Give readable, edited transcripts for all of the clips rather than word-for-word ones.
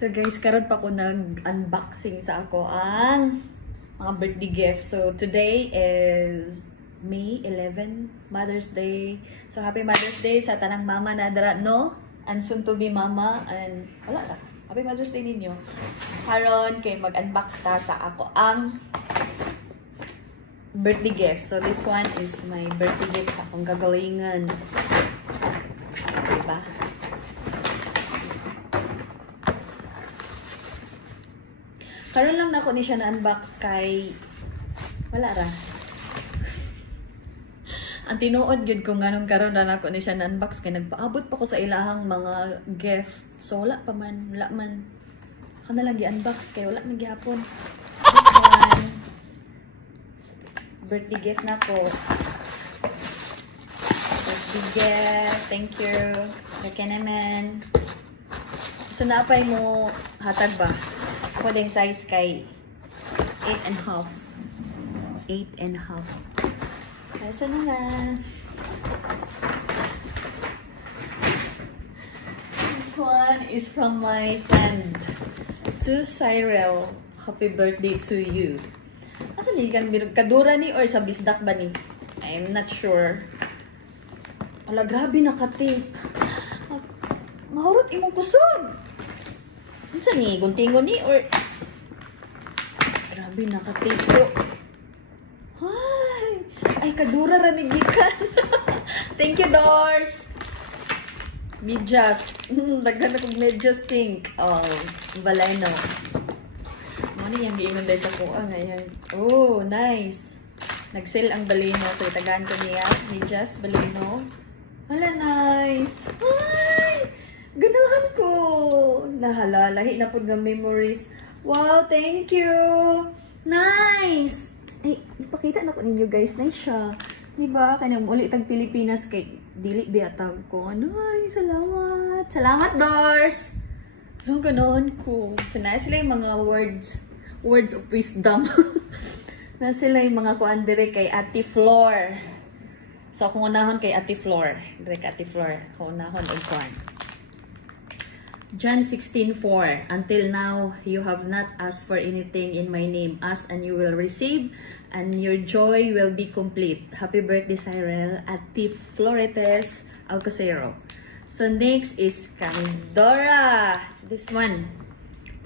So guys, karon pa ko nag-unboxing sa ako ang mga birthday gifts. So today is May 11, Mother's Day. So happy Mother's Day sa tanang mama na dara, no? And soon to be mama. And wala na. Happy Mother's Day ninyo. Karon kay mag-unbox ta sa ako ang birthday gift. So this one is my birthday gift sa akong gagalingan. Diba? Karon lang na ako ni siya na-unbox kay wala ra. Ang tinuod gyud ko nganong karon na ako ni siya na-unbox kay nagpaabot pa ko sa ilahang mga gift. So wala pa man, wala man. Ako na lang gi-unbox kay wala man gihapon. This one. Birthday gift na ko. Birthday gift. Thank you. Laki naman. So napay mo hatag ba? Ako din size kay 8.5. 8.5. Kaya na na. This one is from my friend. To Cyril. Happy birthday to you. Asa ni kan kadura ni or sa bisdak ba ni? I'm not sure. Ala, grabe nakatik. Mahurot imong kusog. Unsa ni guntingon ni or grabe nakatiko. Ay kadura ra ni gikan. Thank you, Doors. Medyas. Daghan akong medyas think. Oh, balay no. Ano yung giingon dahil sa kuha ngayon. Oh, nice. Nag-sale ang balino. So, itagaan ko niya. Medyas, balino. Hala, nice. Ay! Ganahan ko. Nahalalahi na po ng memories. Wow, thank you. Nice. Ay, ipakita na ko ninyo guys. Nice siya. Diba? Kanyang uli tag Pilipinas kay dili biatag ko. Ay, salamat. Salamat, Doors. Yung ganahan ko. So, na sila yung mga words of wisdom. Na sila yung mga kuan dire kay Ate Flor. So, kung unahon kay Ate Flor. Dire kay Ate Flor. Kung unahon og kuan. John 16:4. Until now, you have not asked for anything in my name. Ask and you will receive, and your joy will be complete. Happy birthday, Cyril, at Floretes Alcacero. So next is Candora. This one.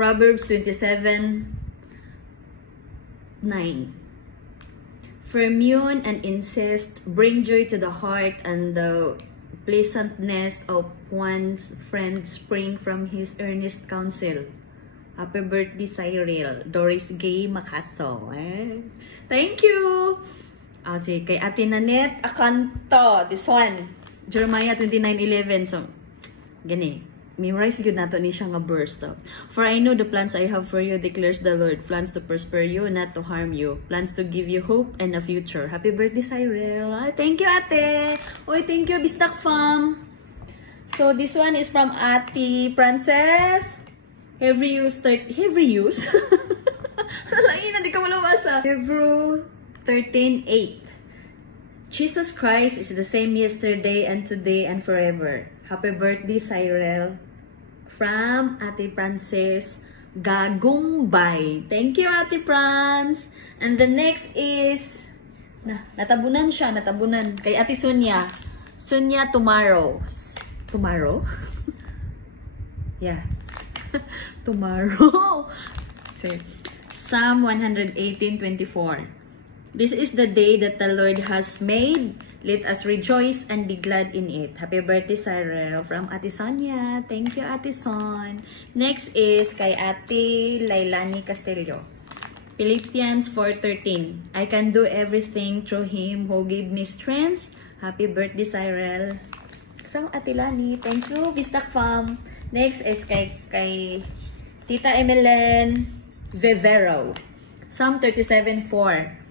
Proverbs 27:9. Fermion and incest bring joy to the heart, and the pleasantness of one's friend spring from his earnest counsel. Happy birthday, Cyril. Doris Gay Macaso. Thank you! Okay, kay Ate Nanette Acanto. This one. Jeremiah 29:11. So, gani. Memorize yun nato ni siya nga verse. For I know the plans I have for you, declares the Lord. Plans to prosper you, not to harm you. Plans to give you hope and a future. Happy birthday, Cyril. Thank you, Ate. Oy, thank you, Bistak Fam. So, this one is from Ate Frances. Every use? Lain na, di ka malabasa. Hebrew 13:8. Jesus Christ is the same yesterday and today and forever. Happy birthday, Cyril. From Ate Frances Gagumbay. Thank you, Ate Franz. And the next is, natabunan siya, natabunan. Kay Ate Sonia. Sonia Tomorrow. Tomorrow? Yeah. Tomorrow. See. Psalm 118:24. This is the day that the Lord has made. Let us rejoice and be glad in it. Happy birthday, Cyril. From Ate Sonia. Thank you, Ate Son. Next is kay Ate Lailani Castillo. Philippians 4:13. I can do everything through Him who gave me strength. Happy birthday, Cyril. From Ate Lani. Thank you, Bistak Fam. Next is kay Tita Emeline Vivero. Psalm 37:4.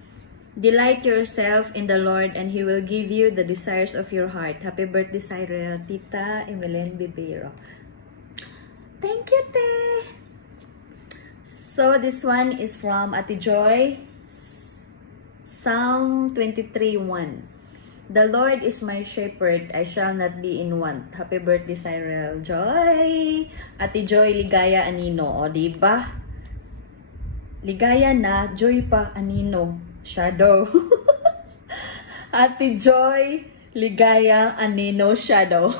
Delight yourself in the Lord and He will give you the desires of your heart. Happy birthday, Cyril. Tita Emeline Bibero. Thank you, Te. So, this one is from Ate Joy. Psalm 23:1. The Lord is my shepherd, I shall not be in want. Happy birthday, Cyril. Joy! Ate Joy, ligaya anino. O, diba? Ligaya na, joy pa anino. Shadow. Ate Joy, ligaya anino shadow.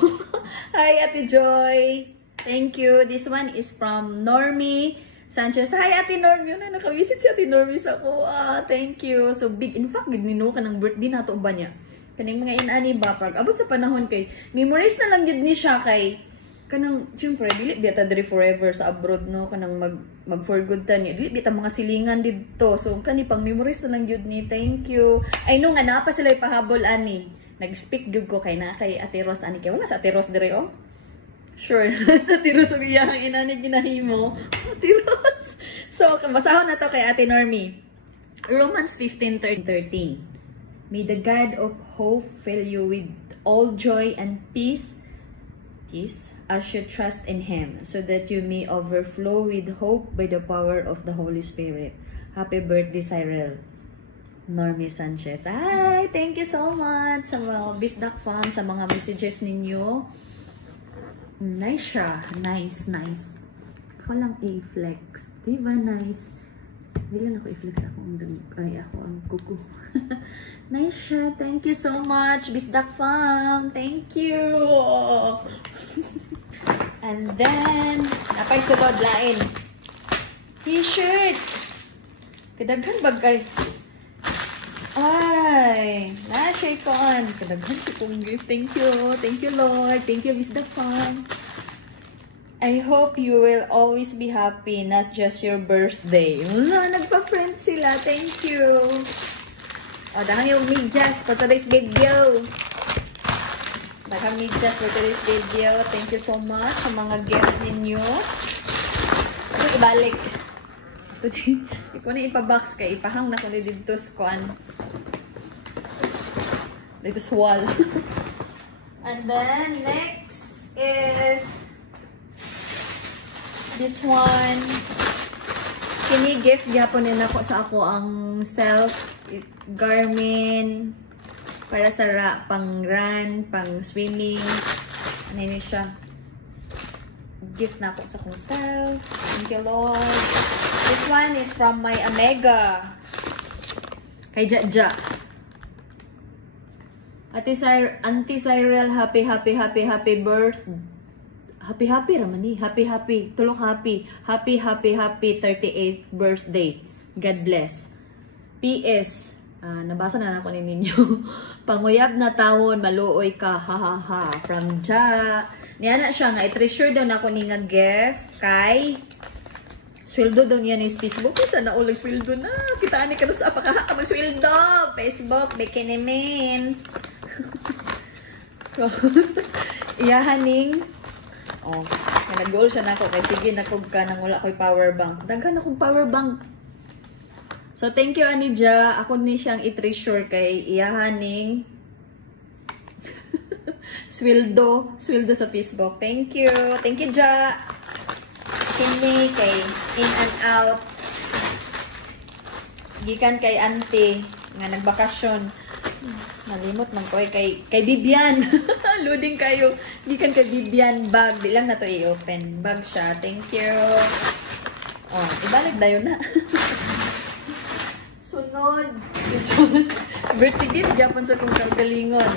Hi, Ate Joy. Thank you. This one is from Normie Sanchez. Hi, Ate Normie. Yun na, nakavisit si Ate Normie sa ako. Thank you. So, big. In fact, ginino ka ng birthday na ito ba niya? Kaning mga inani ba? Pag abot sa panahon kay, memorize na lang yun ni siya kay, kanang, siyempre, dili biyata diri forever sa abroad, no? Kanang mag for good ta niya. Dili biyata mga silingan dito. So, kani pang memorize na lang yun ni. Thank you. I know nga, pa sila ipahabol, ani. Nag-speak jud ko kay na kay Ate Ros ani kay wala sa Ate Ros dire oh. Sure, sa Ate Ros ang iyang inani ginahimo. Ate Ros. So, basahon na to kay Ate Normie. Romans 15:13. May the God of hope fill you with all joy and peace as you trust in Him, so that you may overflow with hope by the power of the Holy Spirit. Happy birthday, Cyril. Normie Sanchez. Hi! Thank you so much sa mga Bisdak fans, sa mga messages ninyo. Nice siya. Nice, nice. Ako lang i-flex. Diba nice? Hindi lang ako i-flex ako ang kuko. Nice siya. Thank you so much, Bisdak fam. Thank you! And then, napay sulod lain. T-shirt! Kadaghan bagay. Ay, na-share ko on. Kadaghan si kong gift. Thank you. Thank you, Lord. Thank you, Miss the Fun. I hope you will always be happy, not just your birthday. Wala, nagpa-friend sila. Thank you. O, dahan yung medyas for today's video. Dahan medyas for today's video. Thank you so much sa mga gift ninyo. Ito, ibalik. Ito na ipabox kay ipahang na ko na dito sa dito sa wall. And then next is this one. Kini gift gyapon din ako sa ako ang self Garmin para sa pang run, pang swimming. Ano ni siya? Gift na ako sa akong self. Thank you, Lord. This one is from my Omega. Kay Jaja. Auntie Cyril, happy birth. Happy raman ni. Happy. Tulok happy. Happy 38th birthday. God bless. PS. Nabasa na ako ni ninyo. Panguyab na taon, maluoy ka. Ha. From Ja. Niya na siya nga. I-treasure daw na ako ni nga gift kay sweldo daw niya ni Facebook. Isa na ulang sweldo na. Kitaan ni ka na sa apakaha ka mag-sweldo. Facebook, bikini min. Iyahaning. Oh, nag-goal siya na ako. Kaya sige, nakog ka nang wala ko'y power bank. Daghan akong power bank. So, thank you, Anija. Ako ni siyang i-treasure kay iyahaning sweldo sa Facebook. Thank you. Thank you, Ja. Kini kay in and out. Gikan kay auntie nga nagbakasyon. Nalimot man ko kay Bibian. Loading kayo. Gikan kay Bibian bag. Di lang na to i-open. Bag siya. Thank you. Oh, ibalik dayon na. Sunod. Birthday gift gyapon sa kong kagalingon.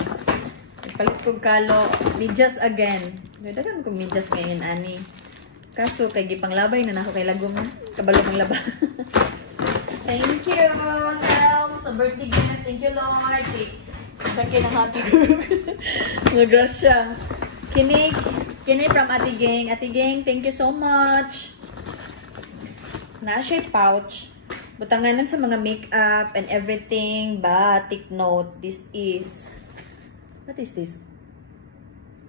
Palit kong kalo. Medyas again. Dagan kong medyas ngayon, ani. Kaso, kay gipanglabay na nako kay lagom. Kabalo ng laba. Thank you, self. Sa birthday gift. Thank you, Lord. Bakit ng happy Nagrasya. Kini from Ate Gang. Ate Gang, thank you so much. Nasa pouch. Butanganan sa mga makeup and everything. But, take note, this is... What is this?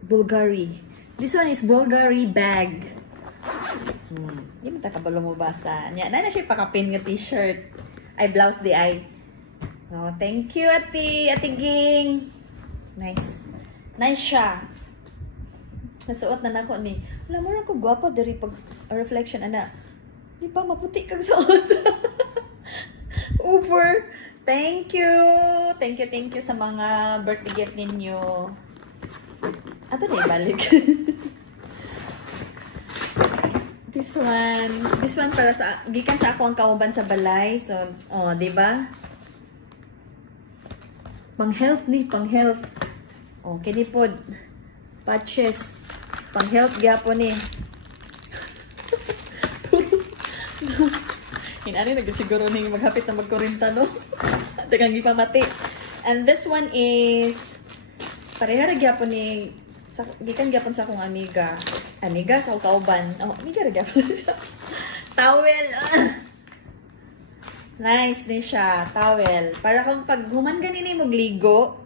Bulgari. This one is Bulgari bag. Hindi mo takabalo mo basa. Na siya pakapin nga t-shirt. Ay, blouse di ay. Oh, thank you, Ate Ging. Nice. Nice siya. Nasuot na nako ni. Alam mo ako gwapa diri pag reflection ana. Di pa maputi kag suot. Over Thank you! Thank you sa mga birthday gift ninyo. Ato na ibalik. This one para sa, gikan sa ako ang kauban sa balay. So, oh, di ba? Pang health ni, pang health. Oh, kini pod. Patches. Pang health gyapon ni. Hinani nagsiguro ning maghapit na magkurinta no. Dagang gipamati. And this one is pareha ra gyapon ni gikan gyapon sa akong amiga. Amiga sa kauban. Oh, amiga ra gyapon siya. Towel. Nice ni siya, towel. Para kung pag human ganin mo gligo,